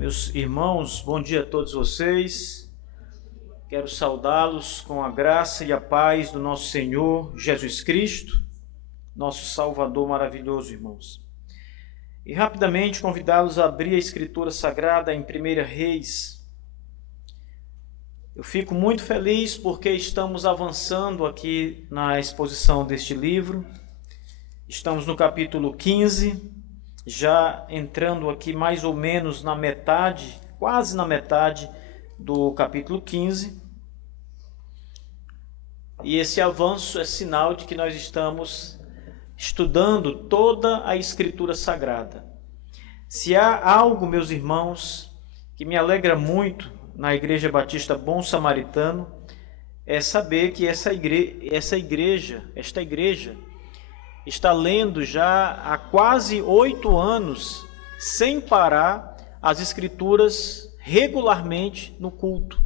Meus irmãos, bom dia a todos vocês. Quero saudá-los com a graça e a paz do nosso Senhor Jesus Cristo, nosso Salvador maravilhoso, irmãos. E rapidamente convidá-los a abrir a Escritura Sagrada em 1 Reis. Eu fico muito feliz porque estamos avançando aqui na exposição deste livro. Estamos no capítulo 15, já entrando aqui mais ou menos na metade, quase na metade do capítulo 15. E esse avanço é sinal de que nós estamos estudando toda a Escritura Sagrada. Se há algo, meus irmãos, que me alegra muito na Igreja Batista Bom Samaritano, é saber que esta igreja está lendo já há quase 8 anos, sem parar, as Escrituras regularmente no culto.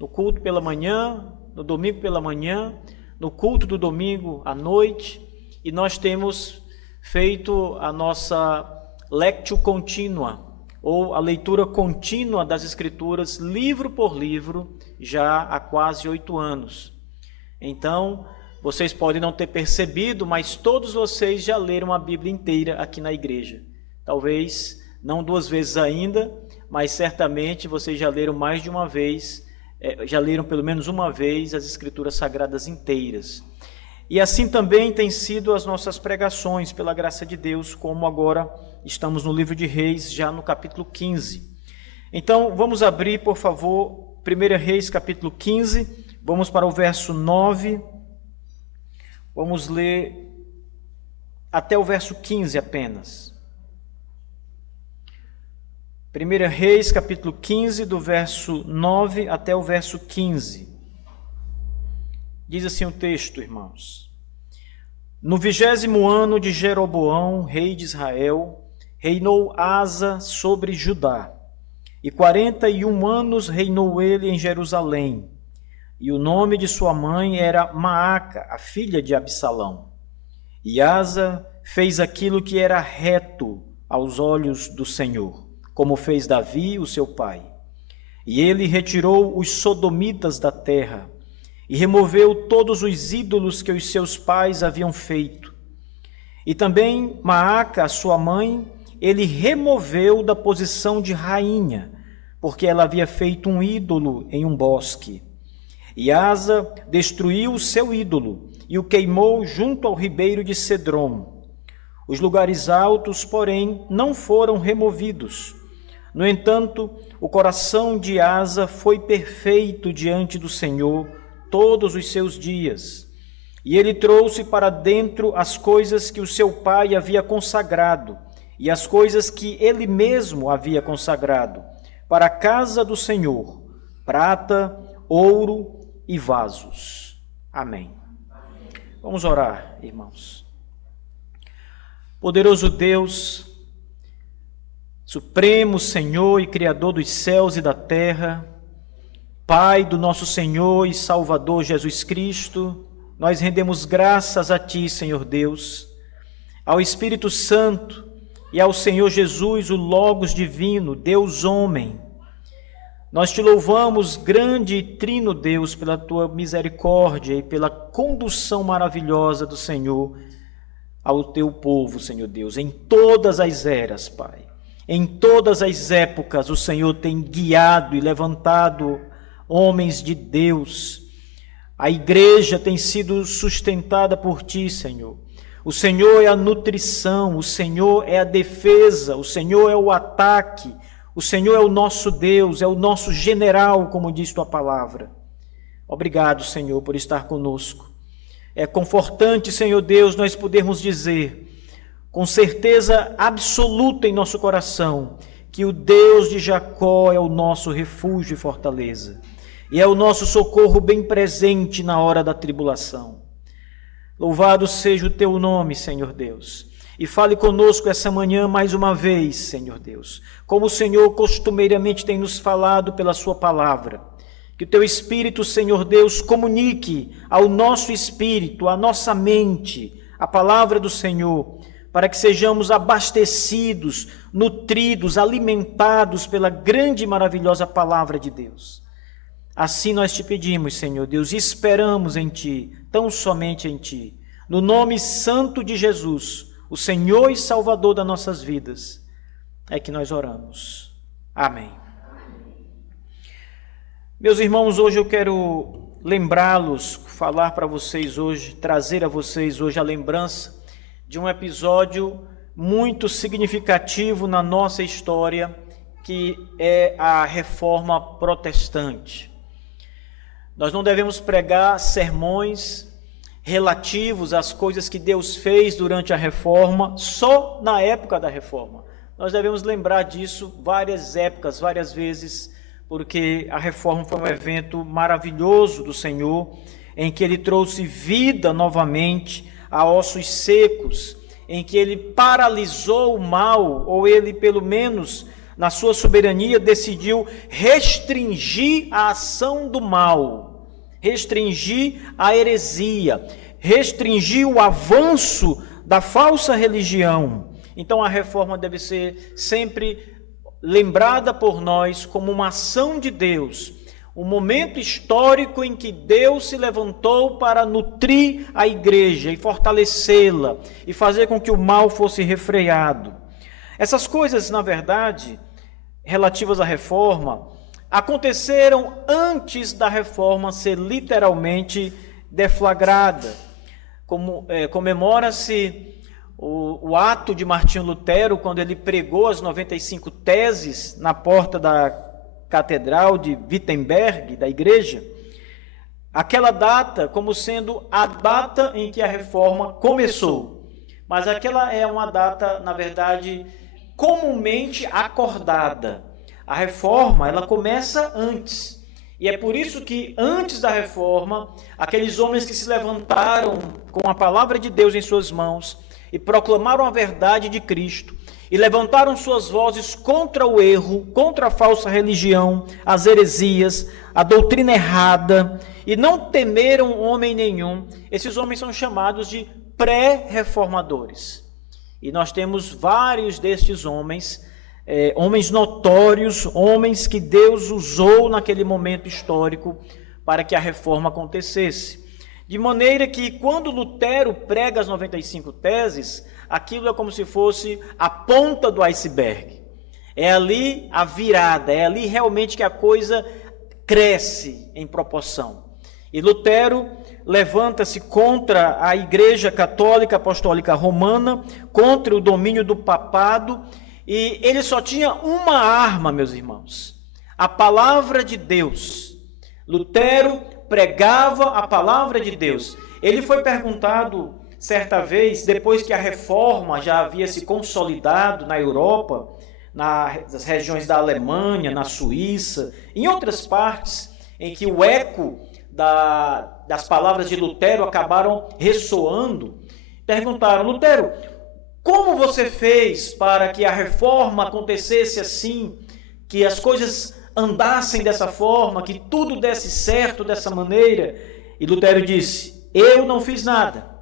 No culto pela manhã, no domingo pela manhã, no culto do domingo à noite, e nós temos feito a nossa lectio continua, ou a leitura contínua das Escrituras, livro por livro, já há quase 8 anos. Então, vocês podem não ter percebido, mas todos vocês já leram a Bíblia inteira aqui na igreja. Talvez não 2 vezes ainda, mas certamente vocês já leram mais de uma vez, já leram pelo menos uma vez as Escrituras Sagradas inteiras. E assim também tem sido as nossas pregações, pela graça de Deus, como agora estamos no livro de Reis, já no capítulo 15. Então, vamos abrir, por favor, 1 Reis, capítulo 15, vamos para o verso 9. Vamos ler até o verso 15 apenas. 1 Reis, capítulo 15, do verso 9 até o verso 15. Diz assim o texto, irmãos. No 20º ano de Jeroboão, rei de Israel, reinou Asa sobre Judá, e 41 anos reinou ele em Jerusalém. E o nome de sua mãe era Maaca, a filha de Absalão. E Asa fez aquilo que era reto aos olhos do Senhor, como fez Davi, o seu pai. E ele retirou os sodomitas da terra, e removeu todos os ídolos que os seus pais haviam feito. E também Maaca, a sua mãe, ele removeu da posição de rainha, porque ela havia feito um ídolo em um bosque. E Asa destruiu o seu ídolo e o queimou junto ao ribeiro de Cedrom. Os lugares altos, porém, não foram removidos. No entanto, o coração de Asa foi perfeito diante do Senhor todos os seus dias. E ele trouxe para dentro as coisas que o seu pai havia consagrado e as coisas que ele mesmo havia consagrado para a casa do Senhor, prata, ouro e vasos. Amém. Vamos orar, irmãos. Poderoso Deus, Supremo Senhor e Criador dos céus e da terra, Pai do nosso Senhor e Salvador Jesus Cristo, nós rendemos graças a Ti, Senhor Deus, ao Espírito Santo e ao Senhor Jesus, o Logos divino, Deus homem. Nós te louvamos, grande e trino Deus, pela tua misericórdia e pela condução maravilhosa do Senhor ao teu povo, Senhor Deus, em todas as eras, Pai. Em todas as épocas o Senhor tem guiado e levantado homens de Deus. A igreja tem sido sustentada por ti, Senhor. O Senhor é a nutrição, o Senhor é a defesa, o Senhor é o ataque. O Senhor é o nosso Deus, é o nosso general, como diz tua palavra. Obrigado, Senhor, por estar conosco. É confortante, Senhor Deus, nós podermos dizer, com certeza absoluta em nosso coração, que o Deus de Jacó é o nosso refúgio e fortaleza, e é o nosso socorro bem presente na hora da tribulação. Louvado seja o teu nome, Senhor Deus. E fale conosco essa manhã mais uma vez, Senhor Deus, como o Senhor costumeiramente tem nos falado pela sua palavra. Que o teu Espírito, Senhor Deus, comunique ao nosso espírito, à nossa mente, a palavra do Senhor, para que sejamos abastecidos, nutridos, alimentados pela grande e maravilhosa palavra de Deus. Assim nós te pedimos, Senhor Deus, e esperamos em Ti, tão somente em Ti. No nome santo de Jesus, o Senhor e Salvador das nossas vidas, é que nós oramos. Amém. Meus irmãos, hoje eu quero lembrá-los, falar para vocês hoje, trazer a vocês hoje a lembrança de um episódio muito significativo na nossa história, que é a Reforma Protestante. Nós não devemos pregar sermões relativos às coisas que Deus fez durante a Reforma, só na época da Reforma. Nós devemos lembrar disso várias épocas, várias vezes, porque a Reforma foi um evento maravilhoso do Senhor, em que Ele trouxe vida novamente a ossos secos, em que Ele paralisou o mal, ou Ele, pelo menos, na sua soberania, decidiu restringir a ação do mal, restringir a heresia, restringir o avanço da falsa religião. Então a reforma deve ser sempre lembrada por nós como uma ação de Deus, um momento histórico em que Deus se levantou para nutrir a igreja e fortalecê-la e fazer com que o mal fosse refreado. Essas coisas, na verdade, relativas à reforma, aconteceram antes da reforma ser literalmente deflagrada. Comemora-se o ato de Martinho Lutero, quando ele pregou as 95 teses na porta da Catedral de Wittenberg, da igreja, aquela data como sendo a data em que a reforma começou. Mas aquela é uma data, na verdade, comumente acordada. A reforma, ela começa antes. E é por isso que, antes da reforma, aqueles homens que se levantaram com a palavra de Deus em suas mãos e proclamaram a verdade de Cristo, e levantaram suas vozes contra o erro, contra a falsa religião, as heresias, a doutrina errada, e não temeram homem nenhum. Esses homens são chamados de pré-reformadores. E nós temos vários destes homens, homens notórios, homens que Deus usou naquele momento histórico para que a reforma acontecesse. De maneira que, quando Lutero prega as 95 teses, aquilo é como se fosse a ponta do iceberg. É ali a virada, é ali realmente que a coisa cresce em proporção. E Lutero levanta-se contra a Igreja Católica Apostólica Romana, contra o domínio do papado, e ele só tinha uma arma, meus irmãos: a palavra de Deus. Lutero pregava a palavra de Deus. Ele foi perguntado certa vez, depois que a reforma já havia se consolidado na Europa, nas regiões da Alemanha, na Suíça, em outras partes, em que o eco das palavras de Lutero acabaram ressoando, perguntaram: Lutero, como você fez para que a reforma acontecesse assim, que as coisas andassem dessa forma, que tudo desse certo dessa maneira? E Lutero disse: eu não fiz nada.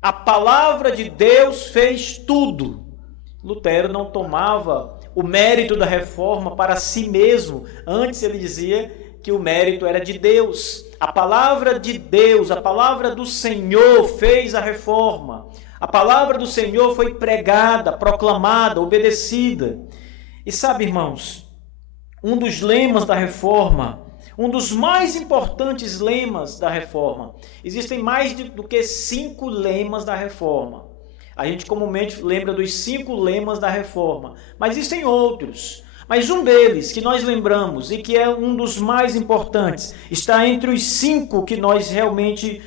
A palavra de Deus fez tudo. Lutero não tomava o mérito da reforma para si mesmo. Antes ele dizia que o mérito era de Deus. A palavra de Deus, a palavra do Senhor fez a reforma. A palavra do Senhor foi pregada, proclamada, obedecida. E sabe, irmãos, um dos lemas da reforma, um dos mais importantes lemas da reforma, existem mais do que 5 lemas da reforma. A gente comumente lembra dos 5 lemas da reforma, mas existem outros. Mas um deles que nós lembramos e que é um dos mais importantes, está entre os 5 que nós realmente,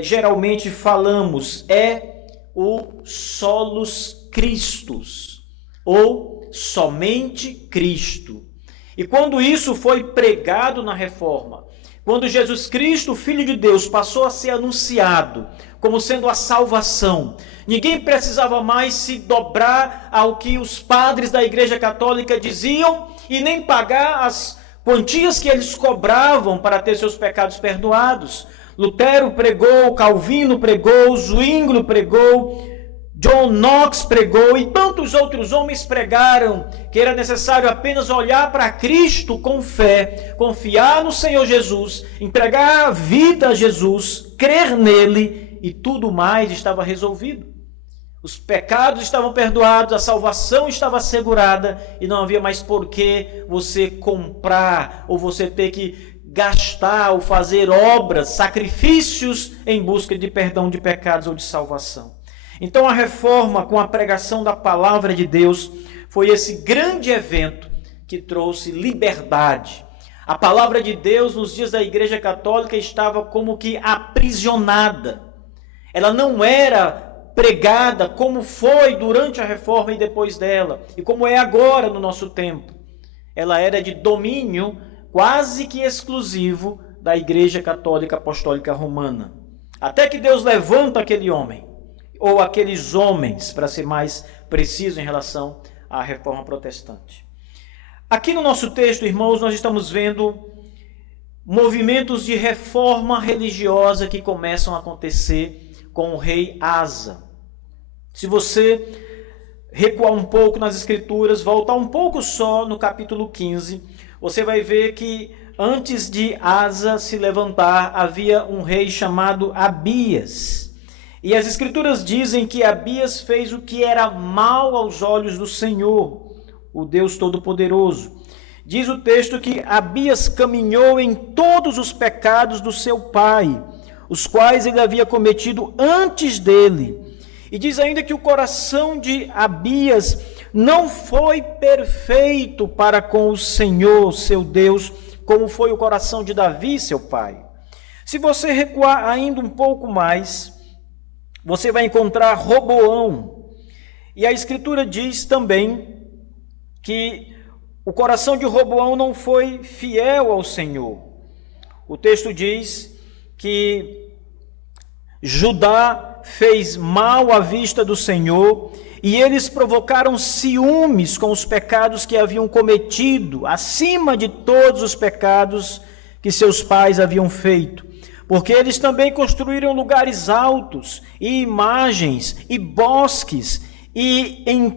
geralmente falamos, é o solus Christus, ou somente Cristo. E quando isso foi pregado na reforma, quando Jesus Cristo, Filho de Deus, passou a ser anunciado como sendo a salvação, ninguém precisava mais se dobrar ao que os padres da Igreja Católica diziam e nem pagar as quantias que eles cobravam para ter seus pecados perdoados. Lutero pregou, Calvino pregou, Zwinglio pregou, John Knox pregou e tantos outros homens pregaram que era necessário apenas olhar para Cristo com fé, confiar no Senhor Jesus, entregar a vida a Jesus, crer nele e tudo mais estava resolvido. Os pecados estavam perdoados, a salvação estava assegurada e não havia mais por que você comprar ou você ter que gastar ou fazer obras, sacrifícios em busca de perdão de pecados ou de salvação. Então a reforma com a pregação da palavra de Deus foi esse grande evento que trouxe liberdade. A palavra de Deus nos dias da Igreja Católica estava como que aprisionada. Ela não era pregada como foi durante a reforma e depois dela, e como é agora no nosso tempo. Ela era de domínio quase que exclusivo da Igreja Católica Apostólica Romana. Até que Deus levanta aquele homem, ou aqueles homens, para ser mais preciso em relação à reforma protestante. Aqui no nosso texto, irmãos, nós estamos vendo movimentos de reforma religiosa que começam a acontecer com o rei Asa. Se você recuar um pouco nas Escrituras, voltar um pouco só no capítulo 15, você vai ver que antes de Asa se levantar, havia um rei chamado Abias. E as Escrituras dizem que Abias fez o que era mal aos olhos do Senhor, o Deus Todo-Poderoso. Diz o texto que Abias caminhou em todos os pecados do seu pai, os quais ele havia cometido antes dele. E diz ainda que o coração de Abias não foi perfeito para com o Senhor, seu Deus, como foi o coração de Davi, seu pai. Se você recuar ainda um pouco mais, você vai encontrar Roboão. E a Escritura diz também que o coração de Roboão não foi fiel ao Senhor. O texto diz que Judá fez mal à vista do Senhor e eles provocaram ciúmes com os pecados que haviam cometido, acima de todos os pecados que seus pais haviam feito. Porque eles também construíram lugares altos, e imagens, e bosques, e em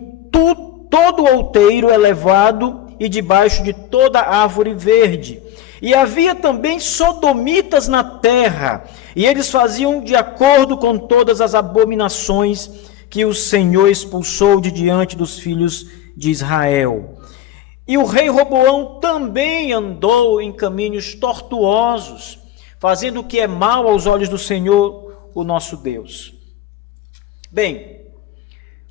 todo outeiro elevado, e debaixo de toda árvore verde. E havia também sodomitas na terra, e eles faziam de acordo com todas as abominações que o Senhor expulsou de diante dos filhos de Israel. E o rei Roboão também andou em caminhos tortuosos, fazendo o que é mal aos olhos do Senhor, o nosso Deus. Bem,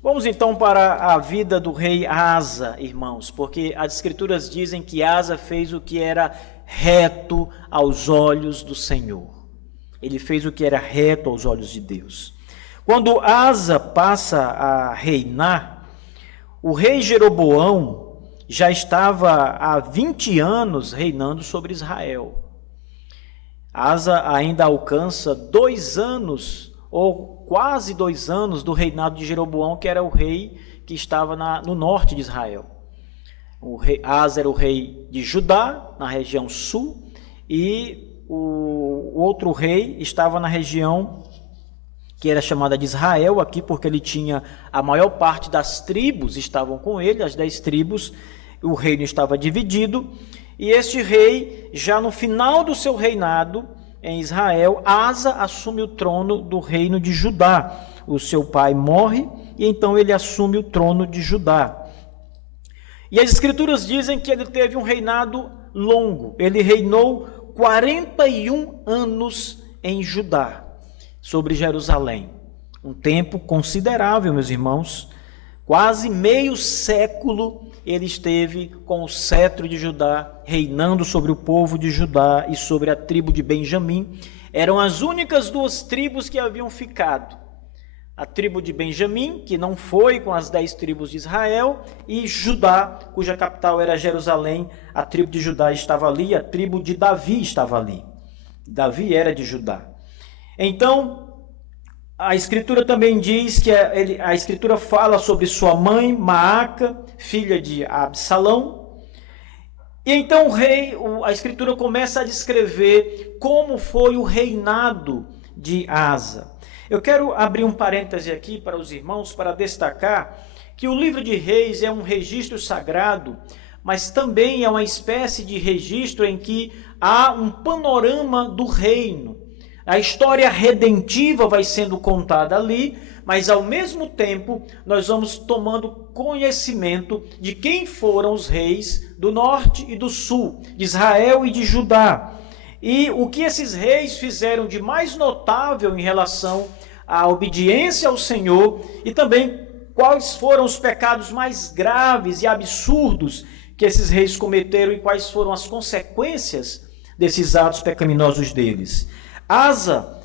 vamos então para a vida do rei Asa, irmãos, porque as Escrituras dizem que Asa fez o que era reto aos olhos do Senhor. Ele fez o que era reto aos olhos de Deus. Quando Asa passa a reinar, o rei Jeroboão já estava há 20 anos reinando sobre Israel. Asa ainda alcança 2 anos, ou quase 2 anos, do reinado de Jeroboão, que era o rei que estava no norte de Israel. Asa era o rei de Judá, na região sul, e o outro rei estava na região que era chamada de Israel, aqui porque ele tinha a maior parte das tribos, estavam com ele, as 10 tribos, o reino estava dividido. E este rei, já no final do seu reinado em Israel, Asa assume o trono do reino de Judá. O seu pai morre e então ele assume o trono de Judá. E as Escrituras dizem que ele teve um reinado longo. Ele reinou 41 anos em Judá, sobre Jerusalém. Um tempo considerável, meus irmãos. Quase meio século ele esteve com o cetro de Judá, reinando sobre o povo de Judá e sobre a tribo de Benjamim. Eram as únicas 2 tribos que haviam ficado. A tribo de Benjamim, que não foi com as 10 tribos de Israel, e Judá, cuja capital era Jerusalém. A tribo de Judá estava ali, a tribo de Davi estava ali. Davi era de Judá. Então, a Escritura também diz que a Escritura fala sobre sua mãe, Maaca, filha de Absalão. E então a Escritura começa a descrever como foi o reinado de Asa. Eu quero abrir um parêntese aqui para os irmãos para destacar que o livro de Reis é um registro sagrado, mas também é uma espécie de registro em que há um panorama do reino. A história redentiva vai sendo contada ali, mas ao mesmo tempo nós vamos tomando conhecimento de quem foram os reis do norte e do sul, de Israel e de Judá. E o que esses reis fizeram de mais notável em relação à obediência ao Senhor e também quais foram os pecados mais graves e absurdos que esses reis cometeram e quais foram as consequências desses atos pecaminosos deles. Asa,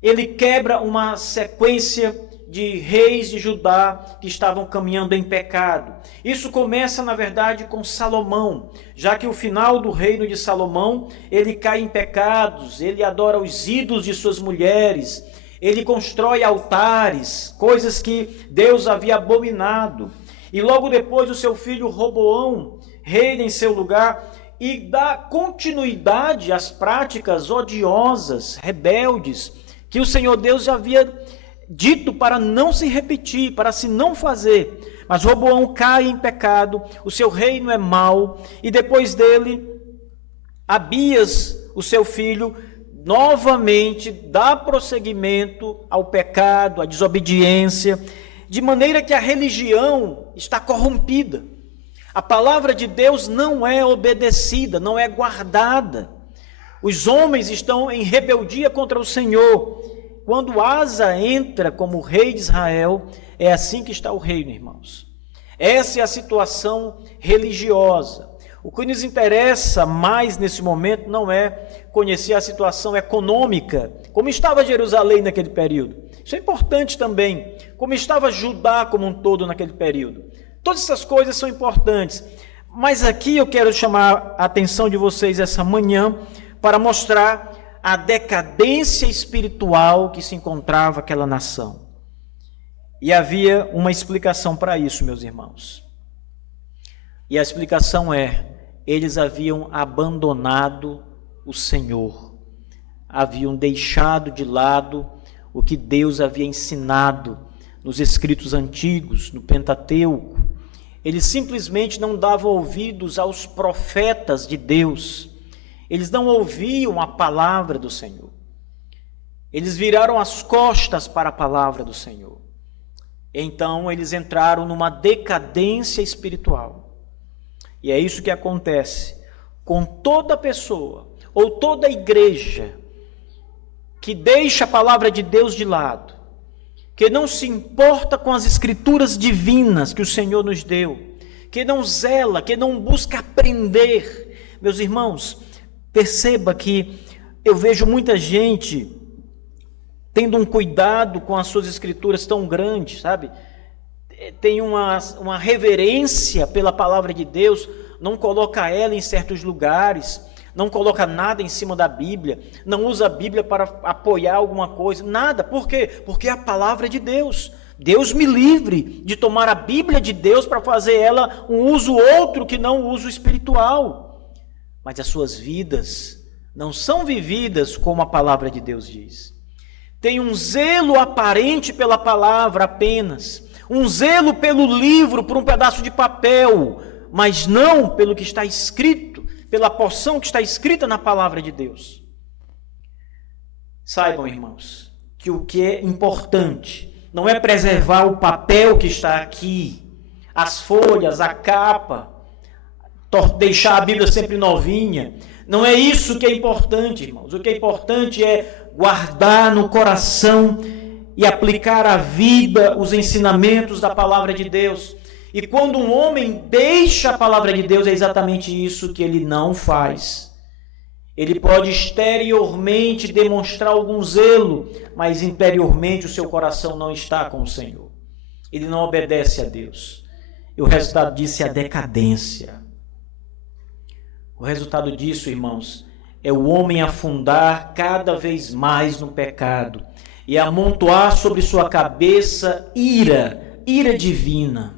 ele quebra uma sequência de reis de Judá que estavam caminhando em pecado. Isso começa, na verdade, com Salomão, já que o final do reino de Salomão, ele cai em pecados, ele adora os ídolos de suas mulheres, ele constrói altares, coisas que Deus havia abominado. E logo depois o seu filho Roboão reina em seu lugar e dá continuidade às práticas odiosas, rebeldes, que o Senhor Deus já havia dito para não se repetir, para se não fazer. Mas Roboão cai em pecado, o seu reino é mau, e depois dele, Abias, o seu filho, novamente dá prosseguimento ao pecado, à desobediência, de maneira que a religião está corrompida. A palavra de Deus não é obedecida, não é guardada. Os homens estão em rebeldia contra o Senhor. Quando Asa entra como rei de Israel, é assim que está o reino, irmãos. Essa é a situação religiosa. O que nos interessa mais nesse momento não é conhecer a situação econômica, como estava Jerusalém naquele período. Isso é importante também, como estava Judá como um todo naquele período. Todas essas coisas são importantes, mas aqui eu quero chamar a atenção de vocês essa manhã para mostrar a decadência espiritual que se encontrava aquela nação. E havia uma explicação para isso, meus irmãos. E a explicação é: eles haviam abandonado o Senhor, haviam deixado de lado o que Deus havia ensinado nos escritos antigos, no Pentateuco. Eles simplesmente não davam ouvidos aos profetas de Deus. Eles não ouviam a palavra do Senhor. Eles viraram as costas para a palavra do Senhor. Então eles entraram numa decadência espiritual. E é isso que acontece com toda pessoa ou toda igreja que deixa a palavra de Deus de lado, que não se importa com as escrituras divinas que o Senhor nos deu, que não zela, que não busca aprender. Meus irmãos, perceba que eu vejo muita gente tendo um cuidado com as suas escrituras tão grande, sabe? Tem uma reverência pela palavra de Deus, não coloca ela em certos lugares, não coloca nada em cima da Bíblia, não usa a Bíblia para apoiar alguma coisa, nada. Por quê? Porque é a palavra de Deus. Deus me livre de tomar a Bíblia de Deus para fazer ela um uso outro que não o uso espiritual. Mas as suas vidas não são vividas como a palavra de Deus diz. Tem um zelo aparente pela palavra apenas, um zelo pelo livro, por um pedaço de papel, mas não pelo que está escrito, pela porção que está escrita na palavra de Deus. Saibam, irmãos, que o que é importante não é preservar o papel que está aqui, as folhas, a capa, deixar a Bíblia sempre novinha. Não é isso que é importante, irmãos. O que é importante é guardar no coração e aplicar à vida os ensinamentos da palavra de Deus. E quando um homem deixa a palavra de Deus, é exatamente isso que ele não faz. Ele pode exteriormente demonstrar algum zelo, mas interiormente o seu coração não está com o Senhor. Ele não obedece a Deus. E o resultado disso é a decadência. O resultado disso, irmãos, é o homem afundar cada vez mais no pecado e amontoar sobre sua cabeça ira divina.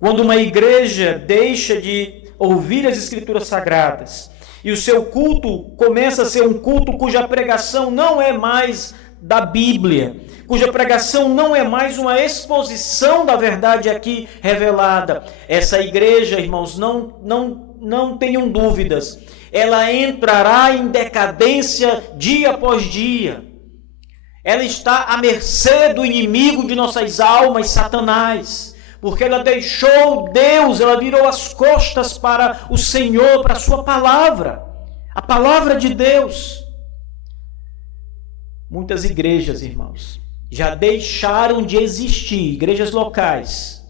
Quando uma igreja deixa de ouvir as Escrituras Sagradas e o seu culto começa a ser um culto cuja pregação não é mais da Bíblia, cuja pregação não é mais uma exposição da verdade aqui revelada. Essa igreja, irmãos, não tenham dúvidas, ela entrará em decadência dia após dia. Ela está à mercê do inimigo de nossas almas, Satanás, porque ela deixou Deus, ela virou as costas para o Senhor, para a sua palavra, a palavra de Deus. Muitas igrejas, irmãos, já deixaram de existir, igrejas locais,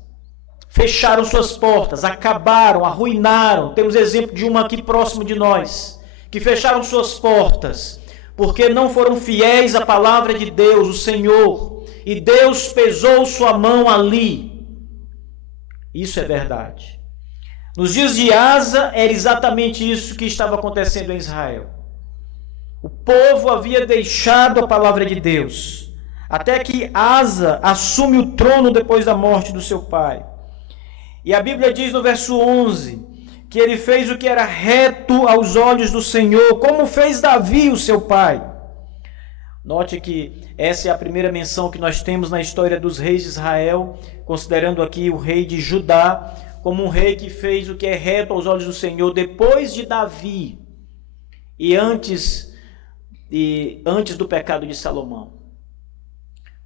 fecharam suas portas, acabaram, arruinaram. Temos exemplo de uma aqui próximo de nós, que fecharam suas portas, porque não foram fiéis à palavra de Deus, o Senhor, e Deus pesou sua mão ali. Isso é verdade. Nos dias de Asa, era exatamente isso que estava acontecendo em Israel. O povo havia deixado a palavra de Deus, até que Asa assume o trono depois da morte do seu pai. E a Bíblia diz no verso 11, que ele fez o que era reto aos olhos do Senhor, como fez Davi, o seu pai. Note que essa é a primeira menção que nós temos na história dos reis de Israel, considerando aqui o rei de Judá como um rei que fez o que é reto aos olhos do Senhor depois de Davi e antes do pecado de Salomão.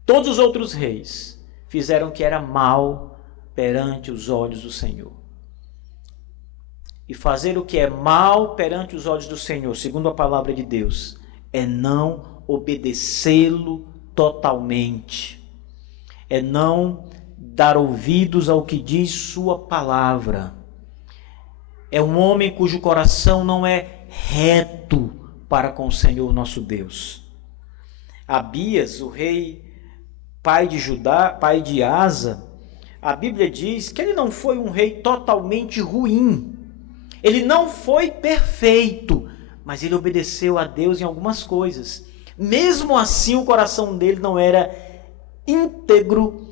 Todos os outros reis fizeram o que era mal perante os olhos do Senhor. E fazer o que é mal perante os olhos do Senhor, segundo a palavra de Deus, é não obedecê-lo totalmente. É não dar ouvidos ao que diz sua palavra. É um homem cujo coração não é reto para com o Senhor nosso Deus. Abias, o rei, pai de Judá, pai de Asa, a Bíblia diz que ele não foi um rei totalmente ruim. Ele não foi perfeito, mas ele obedeceu a Deus em algumas coisas. Mesmo assim, o coração dele não era íntegro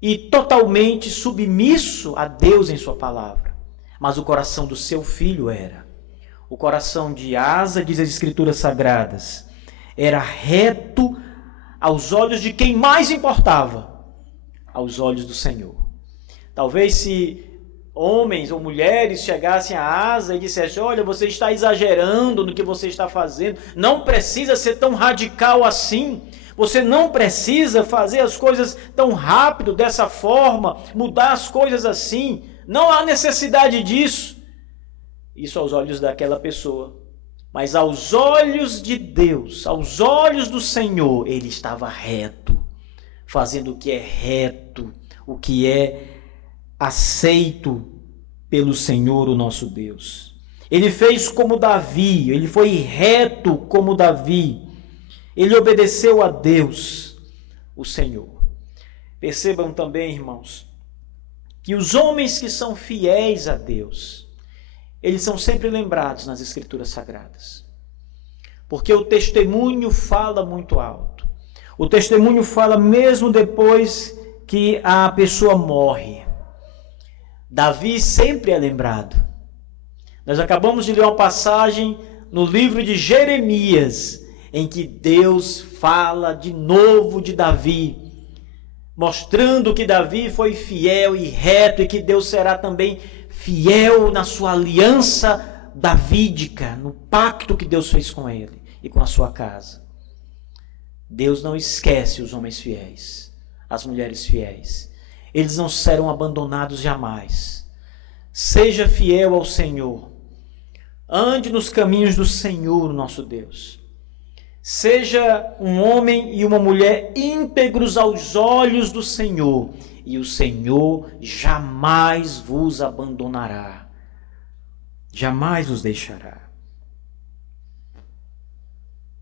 e totalmente submisso a Deus em sua palavra. Mas o coração do seu filho era. O coração de Asa, diz as Escrituras Sagradas, era reto aos olhos de quem mais importava, aos olhos do Senhor. Talvez se homens ou mulheres chegassem a Asa e dissessem: olha, você está exagerando no que você está fazendo, não precisa ser tão radical assim, você não precisa fazer as coisas tão rápido, dessa forma, mudar as coisas assim, não há necessidade disso. Isso aos olhos daquela pessoa. Mas aos olhos de Deus, aos olhos do Senhor, ele estava reto, fazendo o que é reto, o que é aceito pelo Senhor, o nosso Deus. Ele fez como Davi, ele foi reto como Davi. Ele obedeceu a Deus, o Senhor. Percebam também, irmãos, que os homens que são fiéis a Deus, eles são sempre lembrados nas Escrituras Sagradas. Porque o testemunho fala muito alto. O testemunho fala mesmo depois que a pessoa morre. Davi sempre é lembrado. Nós acabamos de ler uma passagem no livro de Jeremias, em que Deus fala de novo de Davi, mostrando que Davi foi fiel e reto e que Deus será também fiel na sua aliança davídica, no pacto que Deus fez com ele e com a sua casa. Deus não esquece os homens fiéis, as mulheres fiéis. Eles não serão abandonados jamais. Seja fiel ao Senhor. Ande nos caminhos do Senhor, nosso Deus. Seja um homem e uma mulher íntegros aos olhos do Senhor, e o Senhor jamais vos abandonará. Jamais os deixará.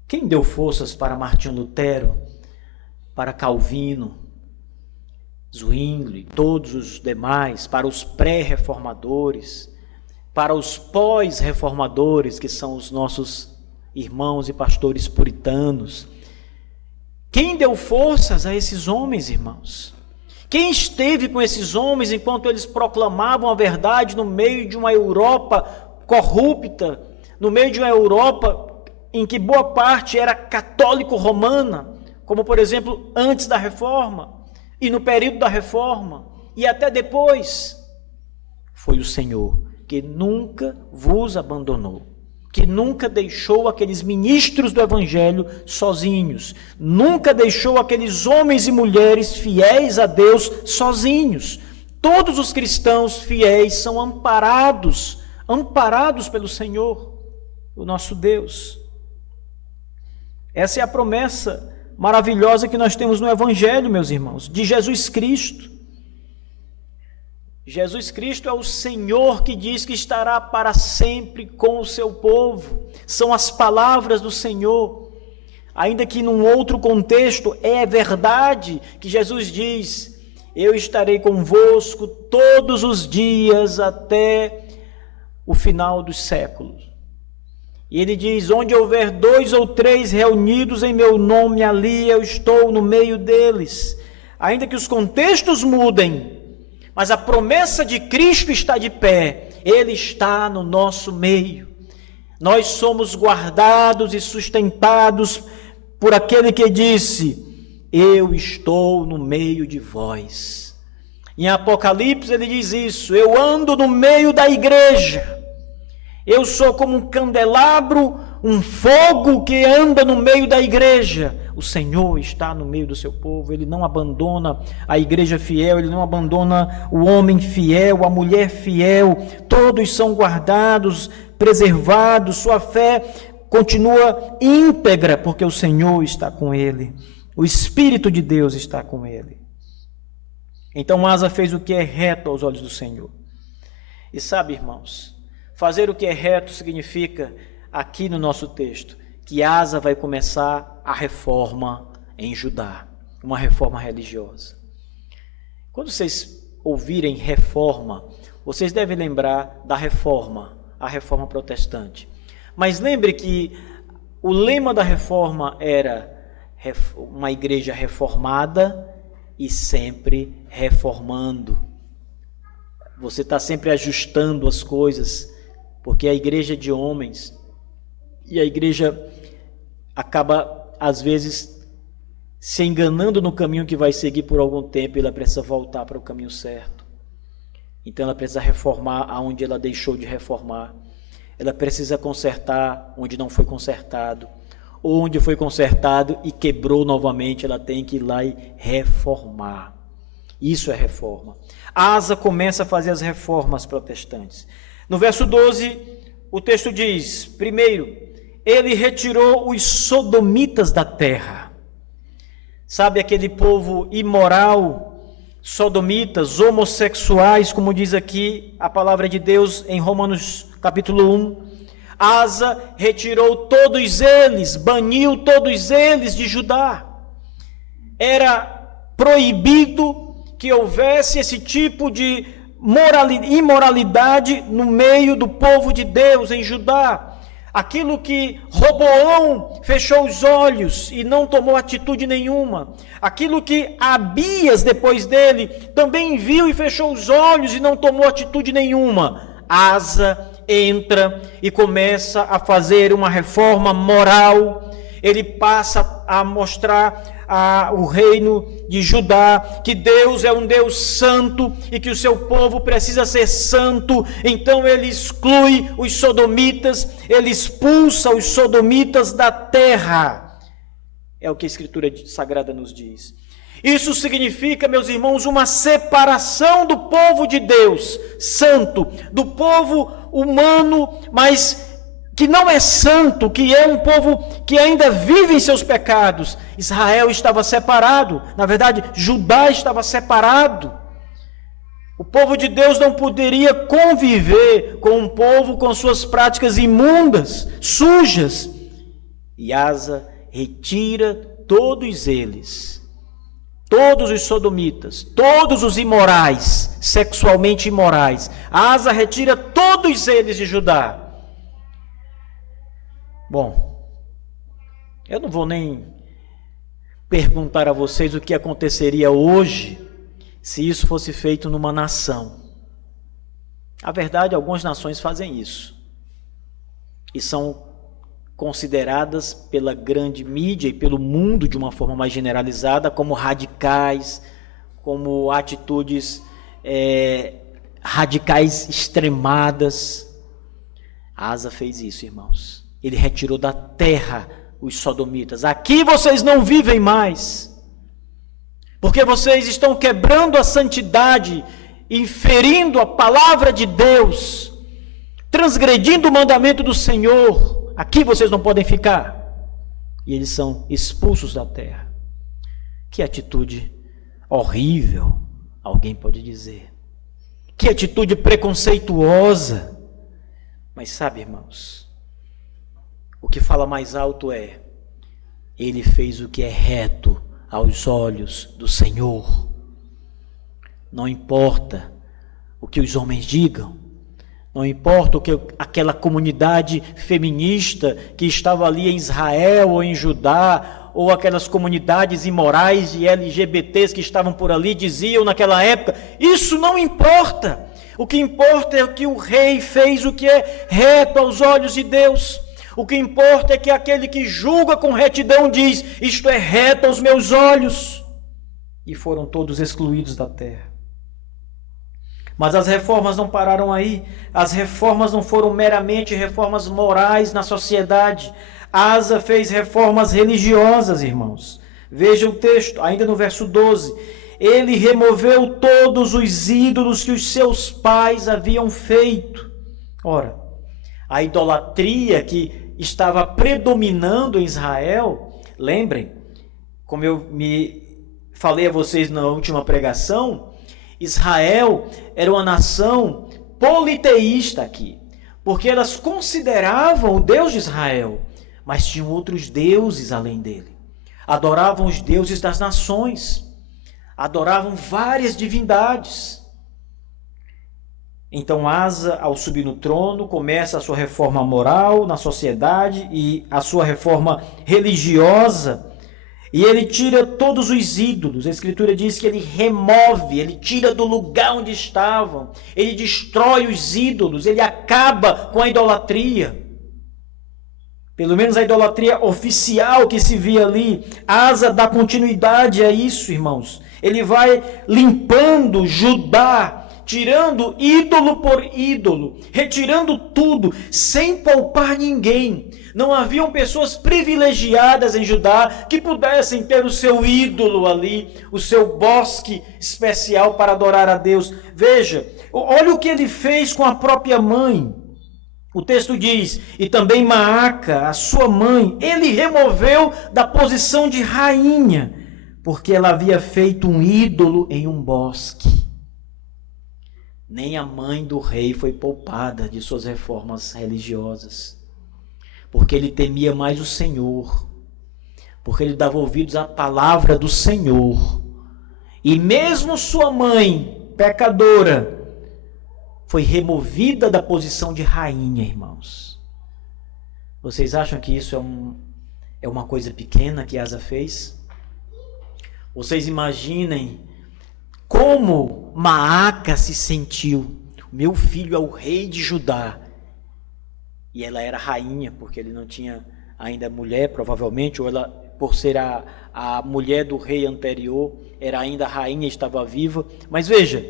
Quem deu forças para Martinho Lutero, para Calvino, Zwingli, todos os demais, para os pré-reformadores, para os pós-reformadores, que são os nossos irmãos e pastores puritanos? Quem deu forças a esses homens, irmãos? Quem esteve com esses homens enquanto eles proclamavam a verdade no meio de uma Europa corrupta, no meio de uma Europa em que boa parte era católico-romana, como por exemplo antes da reforma, e no período da reforma, e até depois. Foi o Senhor que nunca vos abandonou, que nunca deixou aqueles ministros do Evangelho sozinhos, nunca deixou aqueles homens e mulheres fiéis a Deus sozinhos. Todos os cristãos fiéis são amparados pelo Senhor, o nosso Deus. Essa é a promessa maravilhosa que nós temos no Evangelho, meus irmãos, de Jesus Cristo. Jesus Cristo é o Senhor que diz que estará para sempre com o seu povo. São as palavras do Senhor. Ainda que num outro contexto, é verdade que Jesus diz: eu estarei convosco todos os dias até o final dos séculos. E ele diz: onde houver 2 ou 3 reunidos em meu nome, ali eu estou no meio deles. Ainda que os contextos mudem, mas a promessa de Cristo está de pé, Ele está no nosso meio. Nós somos guardados e sustentados por aquele que disse: eu estou no meio de vós. Em Apocalipse ele diz isso: eu ando no meio da igreja. Eu sou como um candelabro, um fogo que anda no meio da igreja. O Senhor está no meio do seu povo, Ele não abandona a igreja fiel, Ele não abandona o homem fiel, a mulher fiel. Todos são guardados, preservados, sua fé continua íntegra, porque o Senhor está com ele. O Espírito de Deus está com ele. Então Asa fez o que é reto aos olhos do Senhor. E sabe, irmãos, fazer o que é reto significa, aqui no nosso texto, que Asa vai começar a reforma em Judá, uma reforma religiosa. Quando vocês ouvirem reforma, vocês devem lembrar da reforma, a reforma protestante. Mas lembre que o lema da reforma era uma igreja reformada e sempre reformando. Você está sempre ajustando as coisas, porque a igreja é de homens, e a igreja acaba, às vezes, se enganando no caminho que vai seguir por algum tempo, e ela precisa voltar para o caminho certo. Então ela precisa reformar aonde ela deixou de reformar. Ela precisa consertar onde não foi consertado. Ou onde foi consertado e quebrou novamente, ela tem que ir lá e reformar. Isso é reforma. Asa começa a fazer as reformas protestantes. No verso 12, o texto diz: primeiro, ele retirou os sodomitas da terra. Sabe aquele povo imoral, sodomitas, homossexuais, como diz aqui a palavra de Deus em Romanos capítulo 1. Asa retirou todos eles, baniu todos eles de Judá. Era proibido que houvesse esse tipo de imoralidade no meio do povo de Deus em Judá. Aquilo que Roboão fechou os olhos e não tomou atitude nenhuma. Aquilo que Abias, depois dele, também viu e fechou os olhos e não tomou atitude nenhuma. Asa entra e começa a fazer uma reforma moral. Ele passa a mostrar o reino de Judá, que Deus é um Deus santo e que o seu povo precisa ser santo. Então ele exclui os sodomitas, ele expulsa os sodomitas da terra. É o que a Escritura Sagrada nos diz. Isso significa, meus irmãos, uma separação do povo de Deus, santo, do povo humano, mas que não é santo, que é um povo que ainda vive em seus pecados. Israel estava separado, na verdade, Judá estava separado. O povo de Deus não poderia conviver com um povo com suas práticas imundas, sujas. E Asa retira todos eles, todos os sodomitas, todos os imorais, sexualmente imorais. Asa retira todos eles de Judá. Bom, eu não vou nem perguntar a vocês o que aconteceria hoje se isso fosse feito numa nação. A verdade, algumas nações fazem isso. E são consideradas pela grande mídia e pelo mundo de uma forma mais generalizada como radicais, como atitudes radicais extremadas. Asa fez isso, irmãos. Ele retirou da terra os sodomitas. Aqui vocês não vivem mais, porque vocês estão quebrando a santidade, inferindo a palavra de Deus, transgredindo o mandamento do Senhor. Aqui vocês não podem ficar. E eles são expulsos da terra. Que atitude horrível, alguém pode dizer. Que atitude preconceituosa. Mas sabe, irmãos, o que fala mais alto é: ele fez o que é reto aos olhos do Senhor. Não importa o que os homens digam, não importa o que aquela comunidade feminista que estava ali em Israel ou em Judá, ou aquelas comunidades imorais de LGBTs que estavam por ali diziam naquela época, isso não importa. O que importa é que o rei fez o que é reto aos olhos de Deus. O que importa é que aquele que julga com retidão diz: isto é reto aos meus olhos. E foram todos excluídos da terra. Mas as reformas não pararam aí. As reformas não foram meramente reformas morais na sociedade. Asa fez reformas religiosas, irmãos. Veja o texto, ainda no verso 12. Ele removeu todos os ídolos que os seus pais haviam feito. Ora, a idolatria que estava predominando em Israel, lembrem, como eu me falei a vocês na última pregação, Israel era uma nação politeísta aqui, porque elas consideravam o Deus de Israel, mas tinham outros deuses além dele. Adoravam os deuses das nações, adoravam várias divindades. Então Asa, ao subir no trono, começa a sua reforma moral na sociedade e a sua reforma religiosa. E ele tira todos os ídolos. A Escritura diz que ele remove, ele tira do lugar onde estavam. Ele destrói os ídolos, ele acaba com a idolatria. Pelo menos a idolatria oficial que se via ali. Asa dá continuidade a isso, irmãos. Ele vai limpando Judá, tirando ídolo por ídolo, retirando tudo, sem poupar ninguém. Não haviam pessoas privilegiadas em Judá que pudessem ter o seu ídolo ali, o seu bosque especial para adorar a Deus. Veja, olha o que ele fez com a própria mãe. O texto diz: e também Maaca, a sua mãe, ele removeu da posição de rainha, porque ela havia feito um ídolo em um bosque. Nem a mãe do rei foi poupada de suas reformas religiosas, porque ele temia mais o Senhor, porque ele dava ouvidos à palavra do Senhor. E mesmo sua mãe, pecadora, foi removida da posição de rainha, irmãos. Vocês acham que isso é uma coisa pequena que Asa fez? Vocês imaginem como Maaca se sentiu. Meu filho é o rei de Judá. E ela era rainha, porque ele não tinha ainda mulher, provavelmente, ou ela, por ser a mulher do rei anterior, era ainda rainha, estava viva. Mas veja,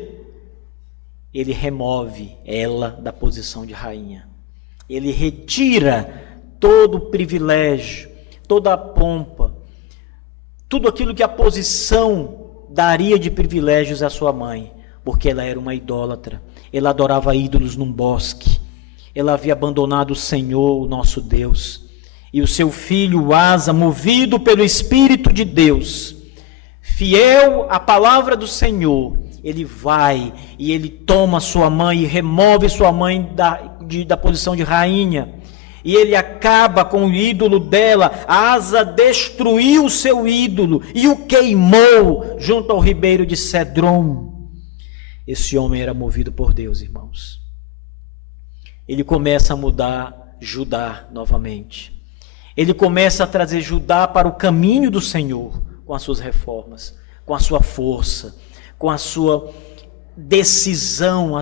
ele remove ela da posição de rainha. Ele retira todo o privilégio, toda a pompa, tudo aquilo que a posição daria de privilégios à sua mãe, porque ela era uma idólatra. Ela adorava ídolos num bosque. Ela havia abandonado o Senhor, o nosso Deus. E o seu filho Asa, movido pelo Espírito de Deus, fiel à palavra do Senhor, ele vai e ele toma sua mãe e remove sua mãe da posição de rainha. E ele acaba com o ídolo dela. Asa destruiu o seu ídolo e o queimou junto ao ribeiro de Cedron. Esse homem era movido por Deus, irmãos. Ele começa a mudar Judá novamente. Ele começa a trazer Judá para o caminho do Senhor, com as suas reformas, com a sua força, com a sua decisão,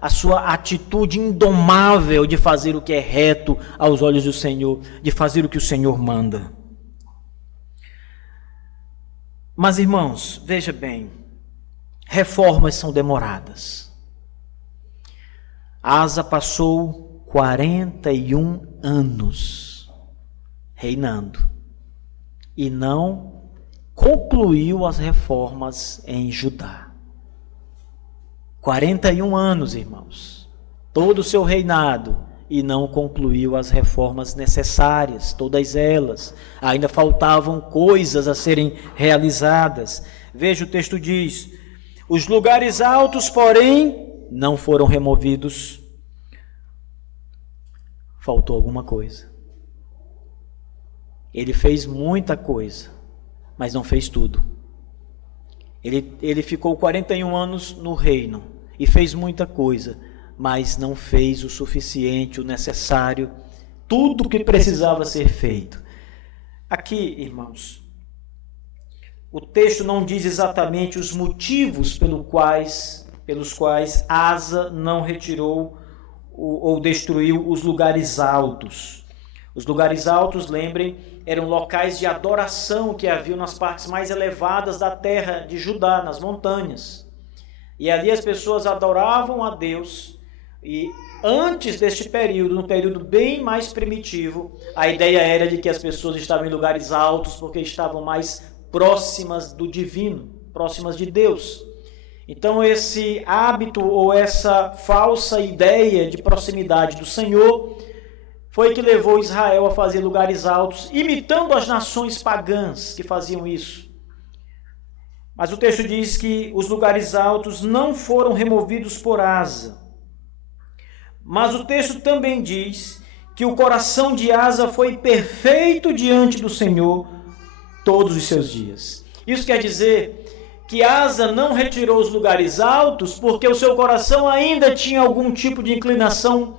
a sua atitude indomável de fazer o que é reto aos olhos do Senhor, de fazer o que o Senhor manda. Mas, irmãos, veja bem, reformas são demoradas. Asa passou 41 anos reinando e não concluiu as reformas em Judá. 41 anos, irmãos, todo o seu reinado, e não concluiu as reformas necessárias, todas elas. Ainda faltavam coisas a serem realizadas. Veja, o texto diz: os lugares altos, porém, não foram removidos. Faltou alguma coisa. Ele fez muita coisa, mas não fez tudo. Ele ficou 41 anos no reino e fez muita coisa, mas não fez o suficiente, o necessário, tudo o que precisava ser feito. Aqui, irmãos, o texto não diz exatamente os motivos pelos quais Asa não retirou ou destruiu os lugares altos. Os lugares altos, lembrem, eram locais de adoração que haviam nas partes mais elevadas da terra de Judá, nas montanhas. E ali as pessoas adoravam a Deus. E antes deste período, no período bem mais primitivo, a ideia era de que as pessoas estavam em lugares altos porque estavam mais próximas do divino, próximas de Deus. Então esse hábito ou essa falsa ideia de proximidade do Senhor foi que levou Israel a fazer lugares altos, imitando as nações pagãs que faziam isso. Mas o texto diz que os lugares altos não foram removidos por Asa. Mas o texto também diz que o coração de Asa foi perfeito diante do Senhor todos os seus dias. Isso quer dizer que Asa não retirou os lugares altos porque o seu coração ainda tinha algum tipo de inclinação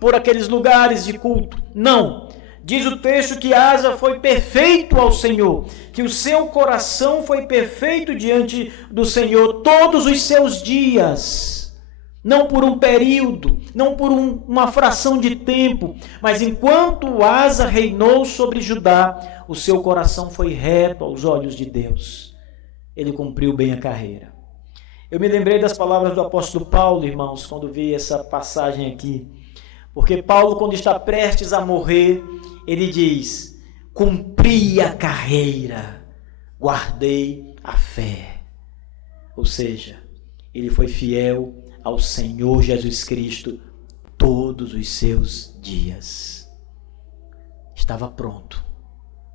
por aqueles lugares de culto. Não. Diz o texto que Asa foi perfeito ao Senhor, que o seu coração foi perfeito diante do Senhor todos os seus dias. Não por um período, não por uma fração de tempo, mas enquanto Asa reinou sobre Judá, o seu coração foi reto aos olhos de Deus. Ele cumpriu bem a carreira. Eu me lembrei das palavras do apóstolo Paulo, irmãos, quando vi essa passagem aqui. Porque Paulo, quando está prestes a morrer, ele diz: cumpri a carreira, guardei a fé. Ou seja, ele foi fiel ao Senhor Jesus Cristo todos os seus dias. Estava pronto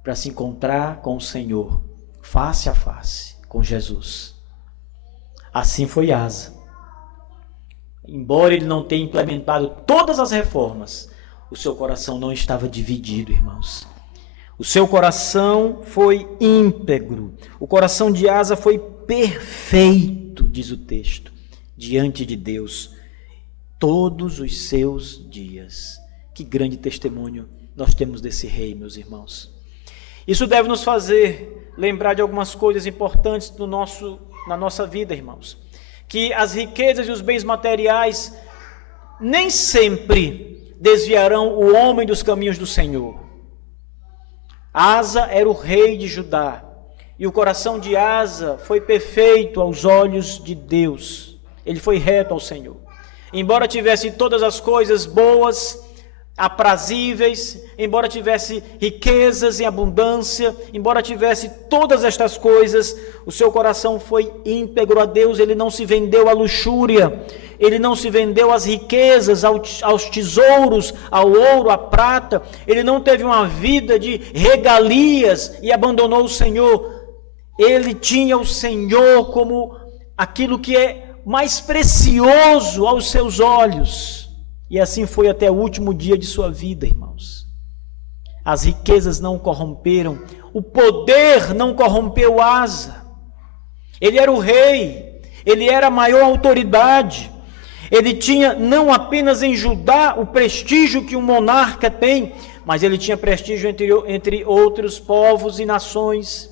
para se encontrar com o Senhor, face a face, com Jesus. Assim foi Asa. Embora ele não tenha implementado todas as reformas, o seu coração não estava dividido, irmãos. O seu coração foi íntegro. O coração de Asa foi perfeito, diz o texto, diante de Deus, todos os seus dias. Que grande testemunho nós temos desse rei, meus irmãos. Isso deve nos fazer lembrar de algumas coisas importantes na nossa vida, irmãos. Que as riquezas e os bens materiais nem sempre desviarão o homem dos caminhos do Senhor. Asa era o rei de Judá, e o coração de Asa foi perfeito aos olhos de Deus. Ele foi reto ao Senhor. Embora tivesse todas as coisas boas, aprazíveis, embora tivesse riquezas em abundância, embora tivesse todas estas coisas, o seu coração foi íntegro a Deus. Ele não se vendeu à luxúria, ele não se vendeu às riquezas, aos tesouros, ao ouro, à prata. Ele não teve uma vida de regalias e abandonou o Senhor. Ele tinha o Senhor como aquilo que é mais precioso aos seus olhos. E assim foi até o último dia de sua vida, irmãos. As riquezas não corromperam, o poder não corrompeu Asa. Ele era o rei, ele era a maior autoridade. Ele tinha não apenas em Judá o prestígio que um monarca tem, mas ele tinha prestígio entre outros povos e nações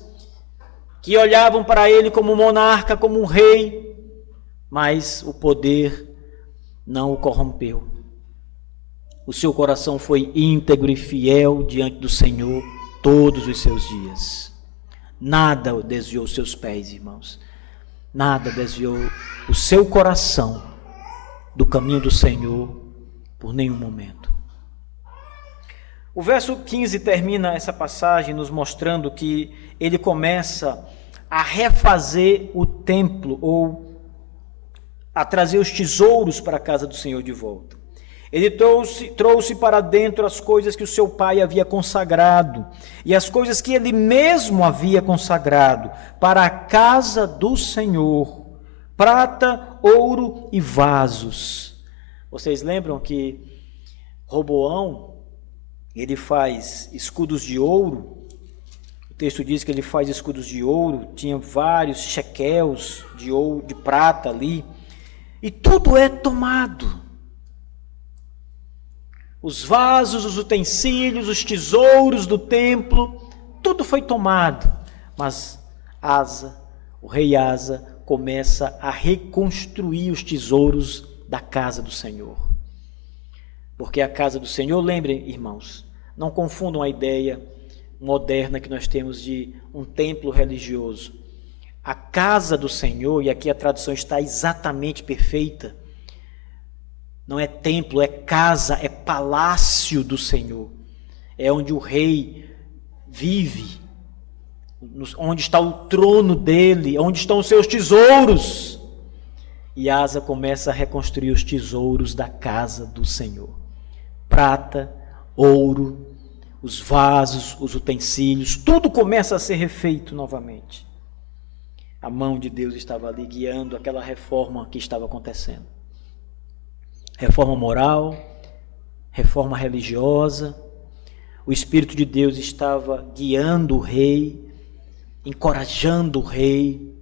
que olhavam para ele como monarca, como um rei. mas o poder não o corrompeu. O seu coração foi íntegro e fiel diante do Senhor todos os seus dias. Nada desviou os seus pés, irmãos. Nada desviou o seu coração do caminho do Senhor por nenhum momento. O verso 15 termina essa passagem nos mostrando que ele começa a refazer o templo, ou a trazer os tesouros para a casa do Senhor de volta. Ele trouxe para dentro as coisas que o seu pai havia consagrado e as coisas que ele mesmo havia consagrado para a casa do Senhor, prata, ouro e vasos. Vocês lembram que Roboão, ele faz escudos de ouro? O texto diz que ele faz escudos de ouro, tinha vários shequels de ouro, de prata ali, e tudo é tomado. Os vasos, os utensílios, os tesouros do templo, tudo foi tomado. Mas Asa, o rei Asa, começa a reconstruir os tesouros da casa do Senhor. Porque a casa do Senhor, lembrem, irmãos, não confundam a ideia moderna que nós temos de um templo religioso. A casa do Senhor, e aqui a tradução está exatamente perfeita, não é templo, é casa, é palácio do Senhor. É onde o rei vive, onde está o trono dele, onde estão os seus tesouros. E Asa começa a reconstruir os tesouros da casa do Senhor. Prata, ouro, os vasos, os utensílios, tudo começa a ser refeito novamente. A mão de Deus estava ali guiando aquela reforma que estava acontecendo. Reforma moral, reforma religiosa. O Espírito de Deus estava guiando o rei, encorajando o rei,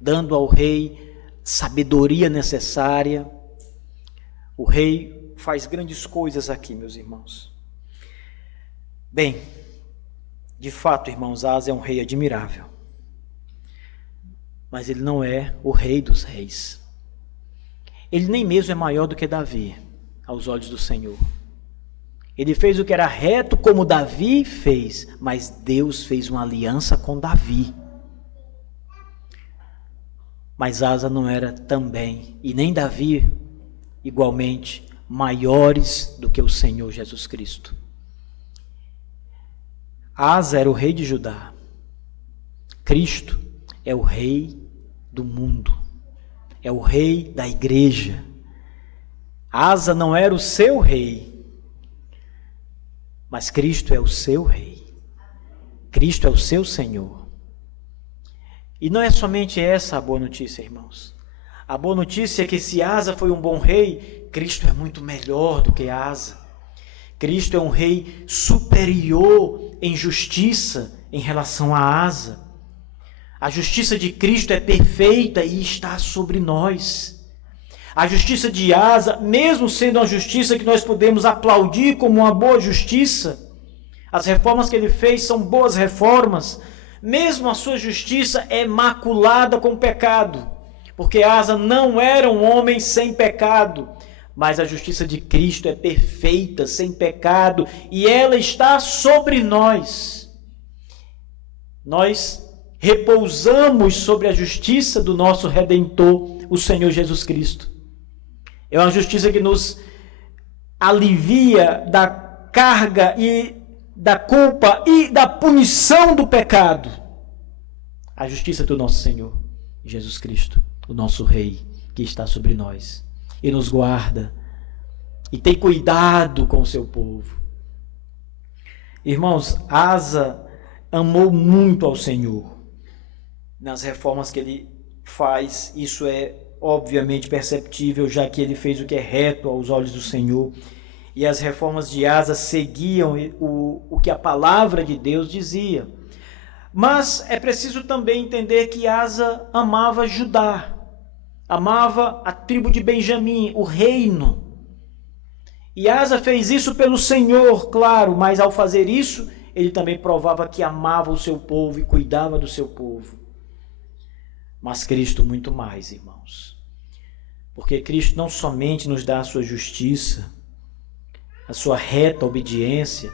dando ao rei sabedoria necessária. O rei faz grandes coisas aqui, meus irmãos. Bem, de fato, irmãos, Asa é um rei admirável. Mas ele não é o rei dos reis. Ele nem mesmo é maior do que Davi, aos olhos do Senhor. Ele fez o que era reto como Davi fez, mas Deus fez uma aliança com Davi. Mas Asa não era também, e nem Davi, igualmente, maiores do que o Senhor Jesus Cristo. Asa era o rei de Judá. Cristo é o rei do mundo. É o rei da igreja. Asa não era o seu rei, mas Cristo é o seu rei. Cristo é o seu Senhor. E não é somente essa a boa notícia, irmãos. A boa notícia é que se Asa foi um bom rei, Cristo é muito melhor do que Asa. Cristo é um rei superior em justiça em relação a Asa. A justiça de Cristo é perfeita e está sobre nós. A justiça de Asa, mesmo sendo uma justiça que nós podemos aplaudir como uma boa justiça, as reformas que ele fez são boas reformas, mesmo a sua justiça é maculada com pecado, porque Asa não era um homem sem pecado, mas a justiça de Cristo é perfeita, sem pecado, e ela está sobre nós. Nós repousamos sobre a justiça do nosso Redentor, o Senhor Jesus Cristo. É uma justiça que nos alivia da carga e da culpa e da punição do pecado. A justiça do nosso Senhor, Jesus Cristo, o nosso Rei, que está sobre nós e nos guarda e tem cuidado com o seu povo. Irmãos, Asa amou muito ao Senhor. Nas reformas que ele faz, isso é obviamente perceptível, já que ele fez o que é reto aos olhos do Senhor. E as reformas de Asa seguiam o que a palavra de Deus dizia. Mas é preciso também entender que Asa amava Judá, amava a tribo de Benjamim, o reino. E Asa fez isso pelo Senhor, claro, mas ao fazer isso, ele também provava que amava o seu povo e cuidava do seu povo. Mas Cristo muito mais, irmãos. Porque Cristo não somente nos dá a sua justiça, a sua reta obediência,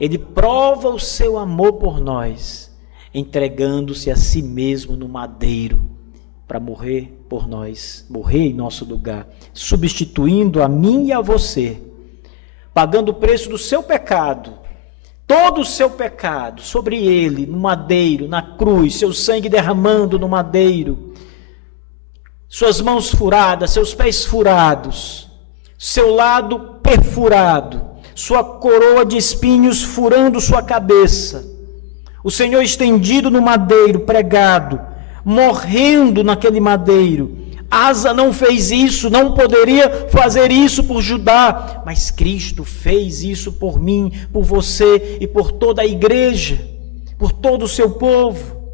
Ele prova o seu amor por nós, entregando-se a si mesmo no madeiro para morrer por nós, morrer em nosso lugar, substituindo a mim e a você, pagando o preço do seu pecado, todo o seu pecado sobre Ele, no madeiro, na cruz, seu sangue derramando no madeiro, suas mãos furadas, seus pés furados, seu lado perfurado, sua coroa de espinhos furando sua cabeça, o Senhor estendido no madeiro, pregado, morrendo naquele madeiro. Asa não fez isso, não poderia fazer isso por Judá, mas Cristo fez isso por mim, por você e por toda a igreja, por todo o seu povo.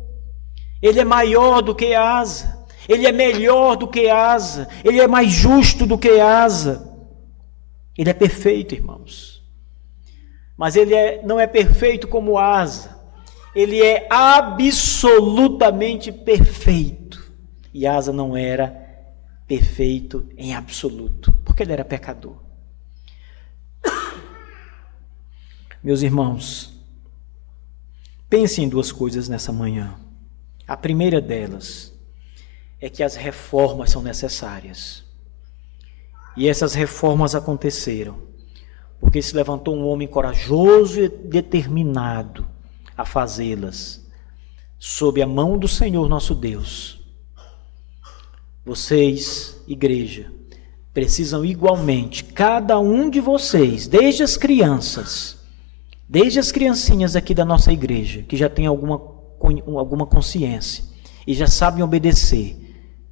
Ele é maior do que Asa, Ele é melhor do que Asa, Ele é mais justo do que Asa. Ele é perfeito, irmãos, mas Ele não é perfeito como Asa. Ele é absolutamente perfeito, e Asa não era perfeito em absoluto, porque ele era pecador. Meus irmãos, pensem em duas coisas nessa manhã. A primeira delas é que as reformas são necessárias, e essas reformas aconteceram porque se levantou um homem corajoso e determinado a fazê-las, sob a mão do Senhor nosso Deus. Vocês, igreja, precisam igualmente, cada um de vocês, desde as crianças, desde as criancinhas aqui da nossa igreja, que já têm alguma consciência e já sabem obedecer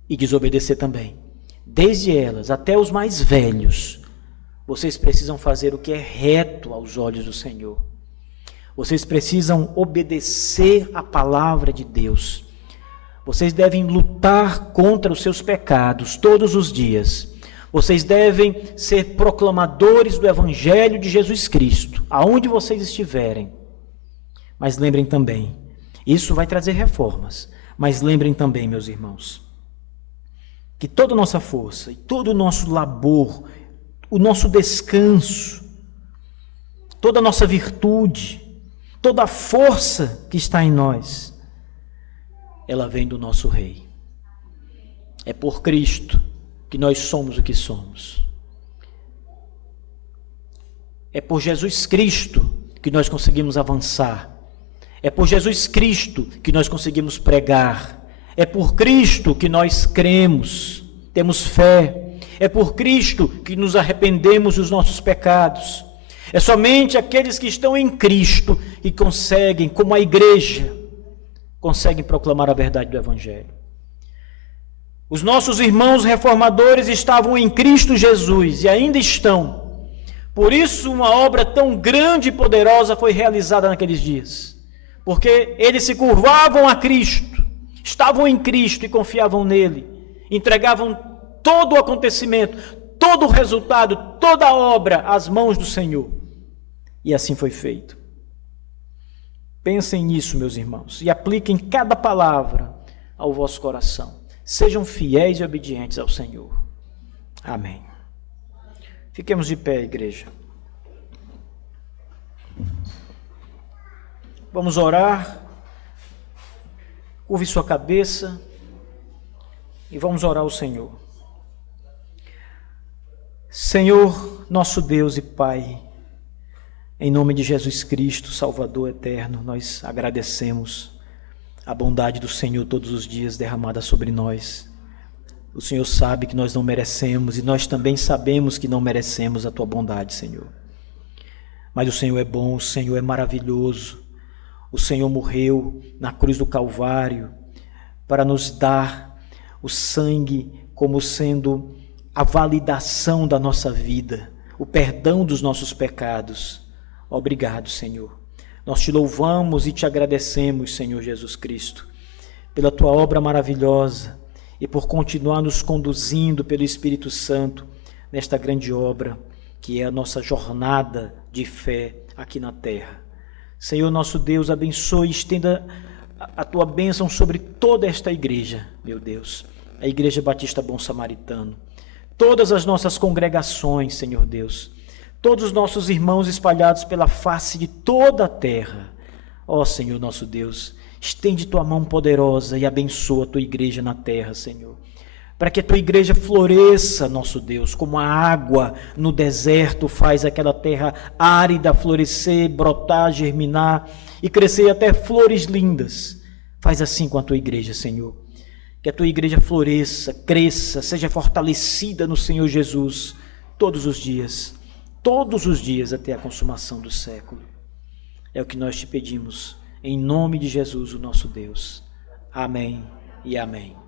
e desobedecer também, desde elas até os mais velhos, vocês precisam fazer o que é reto aos olhos do Senhor. Vocês precisam obedecer a palavra de Deus. Vocês devem lutar contra os seus pecados todos os dias. Vocês devem ser proclamadores do Evangelho de Jesus Cristo, aonde vocês estiverem. Mas lembrem também, isso vai trazer reformas, mas lembrem também, meus irmãos, que toda a nossa força e todo o nosso labor, o nosso descanso, toda a nossa virtude, toda a força que está em nós, ela vem do nosso Rei. É por Cristo que nós somos o que somos. É por Jesus Cristo que nós conseguimos avançar. É por Jesus Cristo que nós conseguimos pregar. É por Cristo que nós cremos, temos fé. É por Cristo que nos arrependemos dos nossos pecados. É somente aqueles que estão em Cristo que conseguem, como a igreja, conseguem proclamar a verdade do Evangelho. Os nossos irmãos reformadores estavam em Cristo Jesus e ainda estão. Por isso uma obra tão grande e poderosa foi realizada naqueles dias. Porque eles se curvavam a Cristo, estavam em Cristo e confiavam nele. Entregavam todo o acontecimento, todo o resultado, toda a obra às mãos do Senhor. E assim foi feito. Pensem nisso, meus irmãos, e apliquem cada palavra ao vosso coração. Sejam fiéis e obedientes ao Senhor. Amém. Fiquemos de pé, igreja. Vamos orar. Curve sua cabeça e vamos orar ao Senhor. Senhor, nosso Deus e Pai, em nome de Jesus Cristo, Salvador eterno, nós agradecemos a bondade do Senhor todos os dias derramada sobre nós. O Senhor sabe que nós não merecemos e nós também sabemos que não merecemos a Tua bondade, Senhor. Mas o Senhor é bom, o Senhor é maravilhoso. O Senhor morreu na cruz do Calvário para nos dar o sangue como sendo a validação da nossa vida, o perdão dos nossos pecados. Obrigado, Senhor. Nós te louvamos e te agradecemos, Senhor Jesus Cristo, pela tua obra maravilhosa e por continuar nos conduzindo pelo Espírito Santo nesta grande obra que é a nossa jornada de fé aqui na terra. Senhor nosso Deus, abençoe e estenda a tua bênção sobre toda esta igreja, meu Deus, a Igreja Batista Bom Samaritano. todas as nossas congregações, Senhor Deus, todos os nossos irmãos espalhados pela face de toda a terra. Ó Senhor nosso Deus, estende tua mão poderosa e abençoa a tua igreja na terra, Senhor. Para que a tua igreja floresça, nosso Deus, como a água no deserto faz aquela terra árida florescer, brotar, germinar e crescer até flores lindas. Faz assim com a tua igreja, Senhor. Que a tua igreja floresça, cresça, seja fortalecida no Senhor Jesus todos os dias até a consumação do século. É o que nós te pedimos, em nome de Jesus, o nosso Deus. Amém e amém.